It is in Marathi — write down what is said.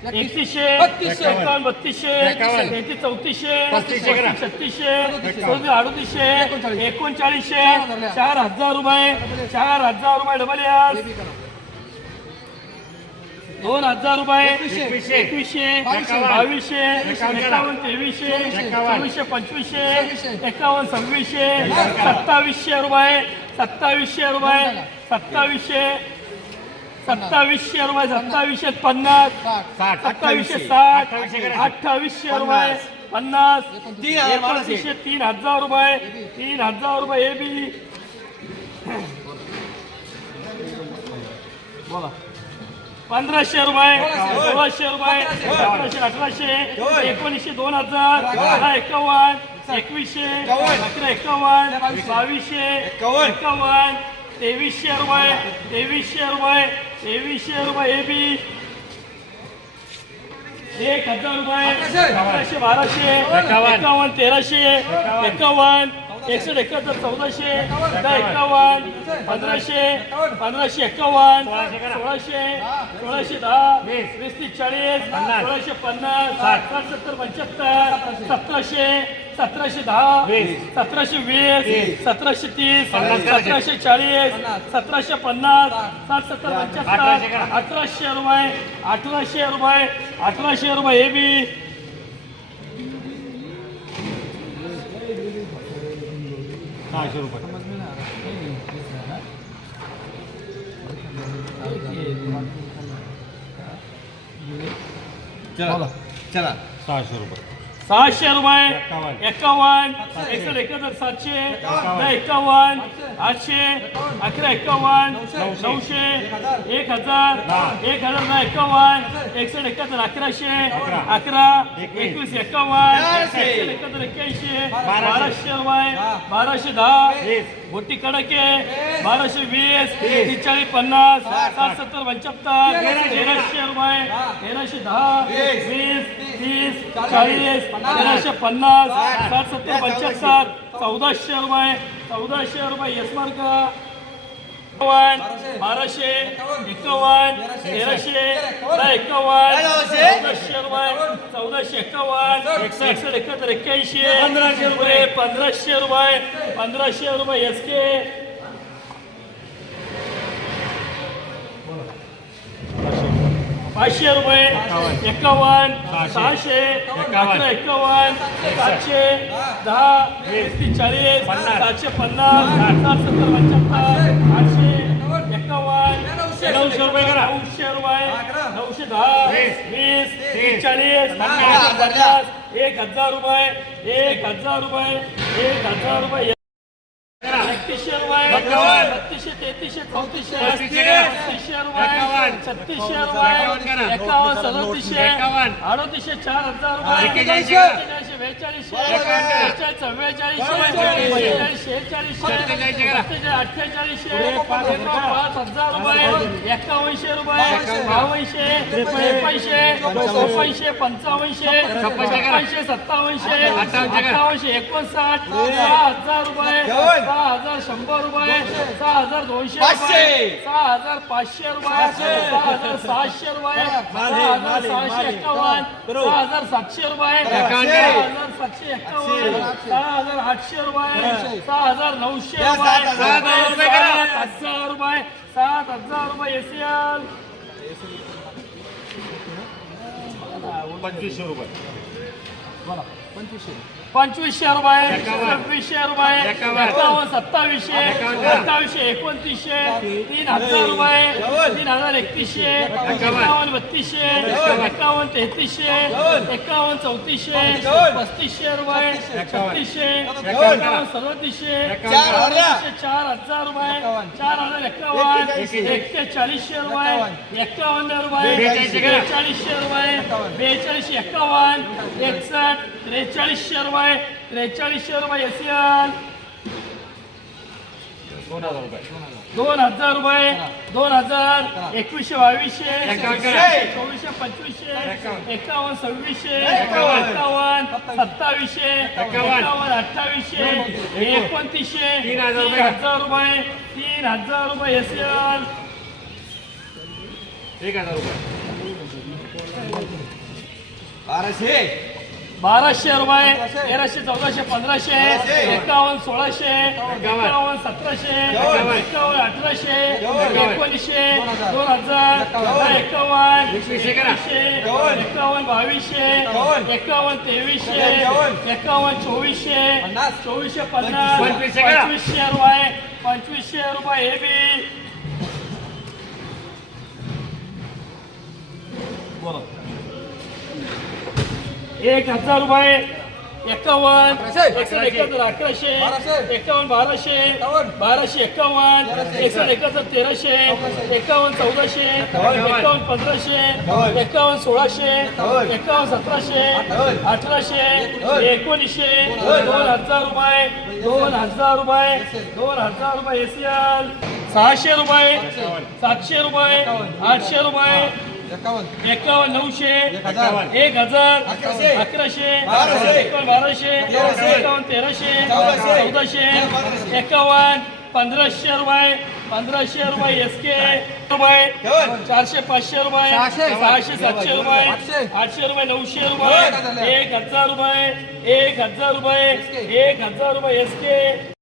एकतीसशे. एकावन्न बत्तीसशे. तेहतीस चौतीसशे. छत्तीसशे अडतीसशे. चौतीस अडतीसशे एकोणचाळीस. एकोणचाळीसशे चार हजार रुपये चार हजार रुपये डबल यास दोन हजार रुपये एकवीसशे. बावीसशे. एकावन्न. तेवीसशे. चोवीसशे पंचवीसशे. एकावन्न सव्वीसशे सत्तावीसशे रुपये सत्तावीसशे रुपये सत्तावीसशे सत्तावीसशे रुपये सत्तावीसशे पन्नास. सत्तावीसशे साठ. अठ्ठावीसशे रुपये पन्नास. तीन हजार बाराशे. एकोणतीसशे तीन हजार रुपये. तीन हजार रुपये ए बी. बोला. पंधराशे रुपये सोळाशे रुपये सतराशे अठराशे एकोणीसशे दोन हजार अकरा एकावन्न एकवीसशे अकरा एकावन्न बावीसशे. एकावन्न तेवीसशे रुपये तेवीसशे रुपये तेवीसशे रुपये ए बी. एक हजार रुपये अकराशे बाराशे एकावन्न. तेराशे एकावन्न. एकसष्ट एकाहत्तर चौदाशे दहा एकावन्न पंधराशे पंधराशे एकावन्न सोळाशे सोळाशे दहा वीस तीस चाळीस सोळाशे पन्नास साठ सत्तर पंच्याहत्तर सतराशे सतराशे दहा सतराशे वीस सतराशे तीस सतराशे चाळीस सतराशे पन्नास साठ सत्तर पंच्याहत्तर अठराशे रुपये अठराशे रुपये अठराशे रुपये हे बी सहाशे रुपये. चला. चला. सहाशे रुपये. सहाशे रुपये. एकावन्न. एकावन्न. एकसष्ट एकाहत्तर सातशे. दहा एकावन्न. आठशे अकरा एकावन्न नऊशे एक हजार एक हजार दहा एकावन्न एकसष्ट एकाहत्तर अकराशे अकरा एकवीस एकसष्ट एकाहत्तर एक्क्याऐंशी बाराशे. बाराशे दहा मोठी कडके बाराशे वीस तीस. चाळीस पन्नास सात सत्तर पंच्याहत्तर तेराशे. रुपये तेराशे दहा वीस तीस चाळीस. तेराशे पन्नास साठ. सत्तर पंच्याहत्तर चौदाशे रुपये चौदाशे रुपये येस मार्क. एकावन्न बाराशे एकावन्न. तेराशे. एकावन्न. चौदाशे. रुपये चौदाशे एकावन्न एकसष्ट एकाहत्तर एक्क्याऐंशी. पंधराशे रुपये. पंधराशे रुपये पंधराशे रुपये एस के. पाचशे रुपये एकावन्न. सहाशे. अकरा एकावन्न सातशे दहा तीस चाळीस सातशे पन्नास सात सत्तर पंच्याहत्तर आठशे एकावन्न. नऊशे रुपये करा. नऊशे रुपये. नऊशे दहा वीस तीस. चाळीस पन्नास. एक हजार रुपये एक हजार रुपये एक हजार रुपये. एकतीसशे रुपये. बत्तीसशे तेहतीसशे चौतीसशे रुपये. एकावन्न. छत्तीसशे एकावन्न सदतीसशे एकावन्न. अडतीसशे चार हजार बेचाळीस चव्वेचाळीस. करा. सत्तेचाळीस अठ्ठेचाळीसशे पाच हजार रुपये एकावनशे रुपये बावनशे त्रेपन्नशे चौपनशे पंचावनशे छप्पनशे सत्तावनशे अठ्ठावनशे एकोणसाठ सहा हजार रुपये सहा हजार शंभर रुपये सहा हजार दोनशे रुपये सहा हजार पाचशे रुपये सहा हजार सहाशे रुपये सहा हजार सहाशे एकावन्न सहा हजार सातशे रुपये. हजार सातशे एकावन्न सहा हजार आठशे रुपये सहा हजार नऊशे रुपये सात हजार. रुपये. सात हजार. रुपये सात हजार रुपये एसीएल. पंचवीसशे रुपये. पंचवीसशे. रुपये. सव्वीसशे रुपये एकावन्न. सत्तावीसशे. अठ्ठावीसशे एकोणतीसशे तीन हजार रुपये तीन हजार एकतीसशे एकावन्न. बत्तीसशे एकावन्न. तेहतीसशे एकावन्न. चौतीसशे पस्तीसशे रुपये छत्तीसशे. एकावन्न. सदतीसशे चार हजार रुपये चार हजार एकावन्न रुपये एकावन्न. रुपये बेचाळीसशे करा. बेचाळीसशे रुपये बेचाळीसशे एकावन्न एकसष्ट त्रेचाळीसशे रुपये त्रेचाळीसशे रुपये एस एल दोन हजार रुपये. दोन हजार. रुपये. दोन हजार. एकवीसशे बावीसशे. चोवीसशे पंचवीसशे. एकावन्न. सव्वीसशे. एकावन्न. सत्तावीसशे. एकावन्न. अठ्ठावीसशे. एकोणतीसशे. तीन हजार तीन रुपये. हजार रुपये. तीन हजार रुपये एस एल एक हजार रुपये. बाराशे. रुपये तेराशे चौदाशे पंधराशे एकावन्न सोळाशे एकावन्न. सतराशे एकावन्न. अठराशे एकोणीसशे दोन हजार एकावन्न. एकवीसशे एकावन्न. बावीसशे एकावन्न. तेवीसशे एकावन्न. चोवीसशे चोवीसशे पन्नास. पंचवीसशे रुपये पंचवीसशे रुपये हे बी बोला. एक हजार रुपये एकावन्न एकशे एकाहत्तर अकराशे एकावन्न बाराशे बाराशे एकावन्न एकशे एकाहत्तर तेराशे एकावन्न. चौदाशे एकावन्न. पंधराशे एकावन्न. सोळाशे एकावन्न. सतराशे अठराशे एकोणीसशे. दोन हजार रुपये दोन हजार रुपये दोन हजार रुपये एसीएल सहाशे रुपये सातशे रुपये आठशे रुपये एकावन्न. नऊशे एक हजार. अकराशे. एकावन्न बाराशे एकावन्न तेराशे चौदाशे. एकावन्न पंधराशे रुपये पंधराशे रुपये एस के रुपये चारशे पाचशे रुपये सहाशे. सातशे रुपये आठशे. रुपये नऊशे रुपये एक हजार. रुपये एक हजार रुपये एक हजार रुपये एस के